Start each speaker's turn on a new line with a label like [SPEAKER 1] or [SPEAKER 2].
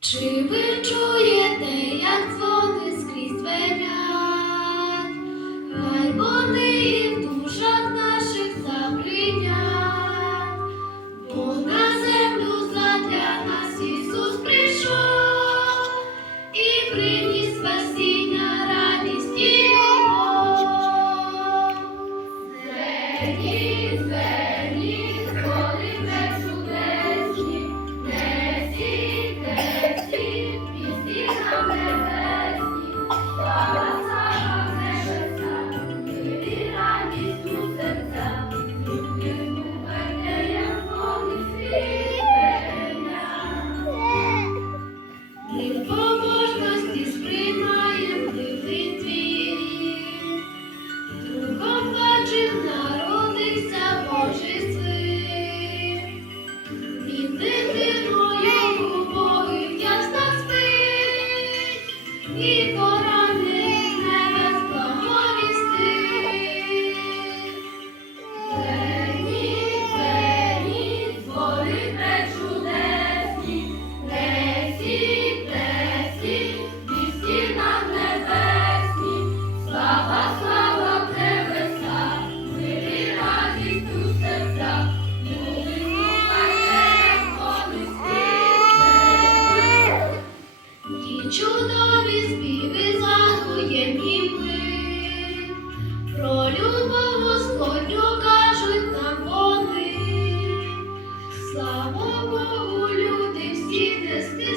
[SPEAKER 1] Чи ви чуєте, як дзвони скрізь дверят? Хай вони і в душах наших забринять, бо на землю задля нас Ісус прийшов і приніс спасіння радість і любов.
[SPEAKER 2] Зверніть, зверніть,
[SPEAKER 1] чудові співи задуєм і ми, про любов Господню кажуть нам вони, слава Богу, люди всі нести.